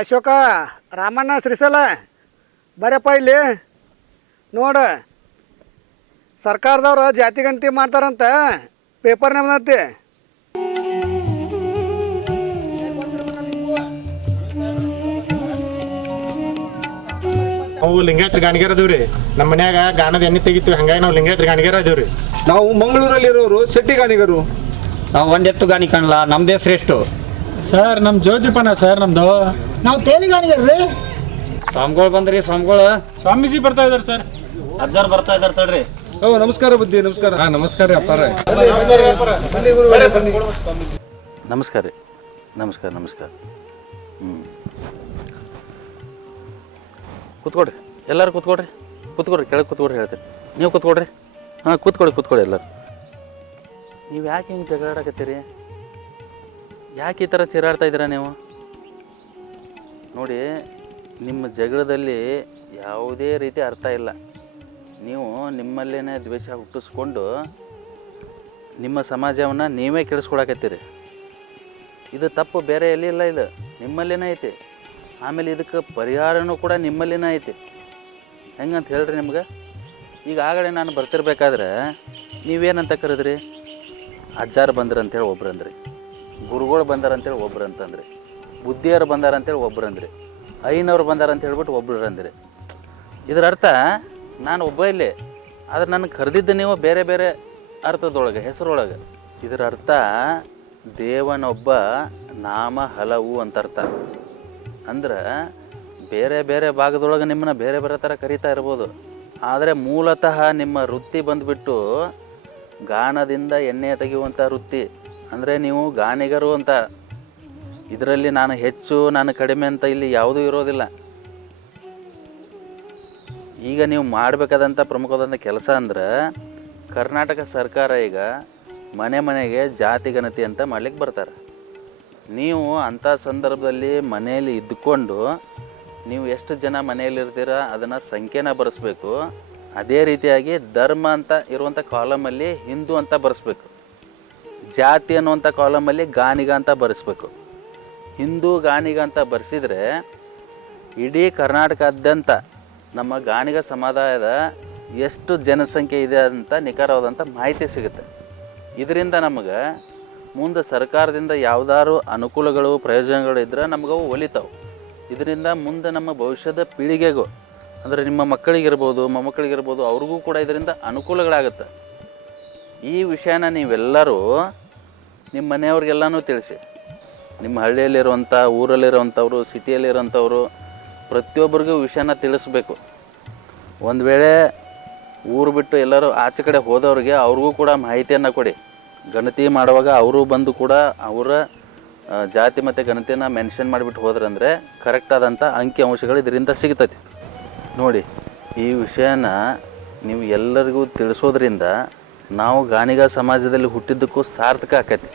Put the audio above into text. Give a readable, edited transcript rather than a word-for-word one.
ಅಶೋಕ ರಾಮಣ್ಣ ಶ್ರೀಸಲ ಬರಪ್ಪ ಇಲ್ಲಿ ನೋಡ ಸರ್ಕಾರದವ್ರು ಜಾತಿ ಗಣತಿ ಮಾಡ್ತಾರಂತ ಪೇಪರ್ನಾಗ ಬಂದೈತಿ. ನಾವು ಲಿಂಗಾಯತ್ರ ಗಾಣಿಗಾರ ಅದೇವ್ರಿ. ನಮ್ಮ ಮನ್ಯಾಗ ಗಾಣದ ಎಣ್ಣೆ ತೆಗಿತೀವಿ, ಹಂಗಾಗಿ ನಾವು ಲಿಂಗಾಯತ್ರ ಗಾಣಿಗಾರ ಅದೇವ್ರಿ. ನಾವು ಮಂಗಳೂರಲ್ಲಿರೋರು ಶೆಟ್ಟಿ ಗಾಣಿಗರು. ನಾವು ಒಂದೆತ್ತು ಗಾಣಿ ಕಾಣಲ್ಲ, ನಮ್ದೇ ಶ್ರೇಷ್ಠ ಸರ್. ನಮ್ಮ ಜ್ಯೋತಿಪನ ಸರ್ ನಮ್ದು. ನಾವು ತೇಲಿಗಾಣಿಗರ್ರಿ. ಸ್ವಾಮಿಗಳು ಬಂದ್ರಿ, ಸ್ವಾಮಿಗಳು. ಸ್ವಾಮೀಜಿ ಬರ್ತಾ ಇದಾರೆ ಸರ್. ಅಜ್ಜಾರ್ ಬರ್ತಾ ಇದಾರೆ ತಡ್ರಿ. ಓ ನಮಸ್ಕಾರ ಬುದ್ಧಿ, ನಮಸ್ಕಾರ. ನಮಸ್ಕಾರ ಅಪ್ಪಾರ. ನಮಸ್ಕಾರ ರೀ. ನಮಸ್ಕಾರ ನಮಸ್ಕಾರ. ಕೂತ್ಕೊಡ್ರಿ, ಎಲ್ಲರೂ ಕೂತ್ಕೊಡ್ರಿ. ಕೆಳಗೆ ಕೂತ್ಕೊಡ್ರಿ, ಹೇಳ್ತೀನಿ. ನೀವು ಕೂತ್ಕೊಡ್ರಿ. ಹಾಂ ಕೂತ್ಕೊಳ್ಳಿ ಎಲ್ಲರೂ. ನೀವು ಯಾಕೆ ಹಿಂಗೆ ಜಗಳಾಡಕತ್ತೀರಿ? ಯಾಕೆ ಈ ಥರ ಚೀರಾಡ್ತಾ ಇದ್ದೀರಾ ನೀವು? ನೋಡಿ, ನಿಮ್ಮ ಜಗಳದಲ್ಲಿ ಯಾವುದೇ ರೀತಿ ಅರ್ಥ ಇಲ್ಲ. ನೀವು ನಿಮ್ಮಲ್ಲೇ ದ್ವೇಷ ಹುಟ್ಟಿಸ್ಕೊಂಡು ನಿಮ್ಮ ಸಮಾಜವನ್ನು ನೀವೇ ಕೆಡಿಸ್ಕೊಳಕತ್ತೀರಿ. ಇದು ತಪ್ಪು ಬೇರೆ ಎಲ್ಲಿಲ್ಲ, ಇದು ನಿಮ್ಮಲ್ಲೇ ಐತಿ. ಆಮೇಲೆ ಇದಕ್ಕೆ ಪರಿಹಾರನೂ ಕೂಡ ನಿಮ್ಮಲ್ಲಿನೇ ಐತಿ. ಹೆಂಗಂತ ಹೇಳ್ರಿ ನಿಮ್ಗೆ. ಈಗ ಆಗಲೇ ನಾನು ಬರ್ತಿರ್ಬೇಕಾದ್ರೆ ನೀವೇನಂತ ಕರೆದ್ರಿ? ಅಜ್ಜಾರು ಬಂದ್ರಂತೇಳಿ ಒಬ್ರು ಅಂದ್ರಿ, ಗುರುಗಳು ಬಂದಾರಂತೇಳಿ ಒಬ್ರು ಅಂತಂದ್ರಿ, ಬುದ್ಧಿಯರು ಬಂದಾರಂತೇಳಿ ಒಬ್ರು ಅಂದ್ರಿ, ಐನವ್ರು ಬಂದಾರಂತ ಹೇಳ್ಬಿಟ್ಟು ಒಬ್ರು ಅಂದ್ರಿ. ಇದರ ಅರ್ಥ ನಾನು ಒಬ್ಬ ಇಲ್ಲಿ, ಆದ್ರೆ ನನಗೆ ಕರೆದಿದ್ದು ನೀವು ಬೇರೆ ಬೇರೆ ಅರ್ಥದೊಳಗೆ, ಹೆಸರೊಳಗೆ. ಇದರ ಅರ್ಥ ದೇವನೊಬ್ಬ, ನಾಮ ಹಲವು ಅಂತ ಅರ್ಥ. ಅಂದ್ರೆ ಬೇರೆ ಬೇರೆ ಭಾಗದೊಳಗೆ ನಿಮ್ಮನ್ನ ಬೇರೆ ಬೇರೆ ಥರ ಕರೀತಾ ಇರ್ಬೋದು, ಆದರೆ ಮೂಲತಃ ನಿಮ್ಮ ವೃತ್ತಿ ಬಂದುಬಿಟ್ಟು ಗಾಣದಿಂದ ಎಣ್ಣೆ ತೆಗೆಯುವಂಥ ವೃತ್ತಿ. ಅಂದರೆ ನೀವು ಗಾಣಿಗರು ಅಂತ. ಇದರಲ್ಲಿ ನಾನು ಹೆಚ್ಚು ನಾನು ಕಡಿಮೆ ಅಂತ ಇಲ್ಲಿ ಯಾವುದೂ ಇರೋದಿಲ್ಲ. ಈಗ ನೀವು ಮಾಡಬೇಕಾದಂಥ ಪ್ರಮುಖವಾದಂಥ ಕೆಲಸ ಅಂದ್ರೆ, ಕರ್ನಾಟಕ ಸರ್ಕಾರ ಈಗ ಮನೆ ಮನೆಗೆ ಜಾತಿ ಗಣತಿ ಅಂತ ಮಾಡ್ಲಿಕ್ಕೆ ಬರ್ತಾರೆ. ನೀವು ಅಂಥ ಸಂದರ್ಭದಲ್ಲಿ ಮನೆಯಲ್ಲಿ ಇದ್ದುಕೊಂಡು ನೀವು ಎಷ್ಟು ಜನ ಮನೆಯಲ್ಲಿರ್ತೀರ ಅದನ್ನು ಸಂಖ್ಯೆನ ಬರೆಸ್ಬೇಕು. ಅದೇ ರೀತಿಯಾಗಿ ಧರ್ಮ ಅಂತ ಇರುವಂಥ ಕಾಲಮಲ್ಲಿ ಹಿಂದೂ ಅಂತ ಬರೆಸ್ಬೇಕು. ಜಾತಿ ಅನ್ನುವಂಥ ಕಾಲಮಲ್ಲಿ ಗಾಣಿಗ ಅಂತ ಬರೆಸ್ಬೇಕು. ಹಿಂದೂ ಗಾಣಿಗ ಅಂತ ಬರೆಸಿದರೆ ಇಡೀ ಕರ್ನಾಟಕದಾದ್ಯಂತ ನಮ್ಮ ಗಾಣಿಗ ಸಮುದಾಯದ ಎಷ್ಟು ಜನಸಂಖ್ಯೆ ಇದೆ ಅಂತ ನಿಖರವಾದಂಥ ಮಾಹಿತಿ ಸಿಗುತ್ತೆ. ಇದರಿಂದ ನಮಗೆ ಮುಂದೆ ಸರ್ಕಾರದಿಂದ ಯಾವುದಾದ್ರು ಅನುಕೂಲಗಳು ಪ್ರಯೋಜನಗಳು ಇದ್ದರೆ ನಮಗವು ಒಲಿತಾವೆ. ಇದರಿಂದ ಮುಂದೆ ನಮ್ಮ ಭವಿಷ್ಯದ ಪೀಳಿಗೆಗೂ, ಅಂದರೆ ನಿಮ್ಮ ಮಕ್ಕಳಿಗಿರ್ಬೋದು, ಮೊಮ್ಮಕ್ಕಳಿಗಿರ್ಬೋದು, ಅವ್ರಿಗೂ ಕೂಡ ಇದರಿಂದ ಅನುಕೂಲಗಳಾಗುತ್ತೆ. ಈ ವಿಷಯನ ನೀವೆಲ್ಲರೂ ನಿಮ್ಮ ಮನೆಯವ್ರಿಗೆಲ್ಲನೂ ತಿಳಿಸಿ. ನಿಮ್ಮ ಹಳ್ಳಿಯಲ್ಲಿರುವಂಥ, ಊರಲ್ಲಿರುವಂಥವ್ರು, ಸಿಟಿಯಲ್ಲಿರೋಂಥವ್ರು ಪ್ರತಿಯೊಬ್ಬರಿಗೂ ವಿಷಯನ ತಿಳಿಸ್ಬೇಕು. ಒಂದು ವೇಳೆ ಊರು ಬಿಟ್ಟು ಎಲ್ಲರೂ ಆಚೆ ಕಡೆ ಹೋದವ್ರಿಗೆ ಅವ್ರಿಗೂ ಕೂಡ ಮಾಹಿತಿಯನ್ನು ಕೊಡಿ. ಗಣತಿ ಮಾಡುವಾಗ ಅವರು ಬಂದು ಕೂಡ ಅವರ ಜಾತಿ ಮತ್ತು ಗಣತಿಯನ್ನು ಮೆನ್ಷನ್ ಮಾಡಿಬಿಟ್ಟು ಹೋದ್ರಂದರೆ ಕರೆಕ್ಟ್ ಆದಂಥ ಅಂಕಿ ಅಂಶಗಳು ಇದರಿಂದ ಸಿಗ್ತೈತಿ. ನೋಡಿ, ಈ ವಿಷಯನ ನೀವು ಎಲ್ಲರಿಗೂ ತಿಳಿಸೋದ್ರಿಂದ ನಾವು ಗಾಣಿಗ ಸಮಾಜದಲ್ಲಿ ಹುಟ್ಟಿದ್ದಕ್ಕೂ ಸಾರ್ಥಕ ಆಕೈತಿ.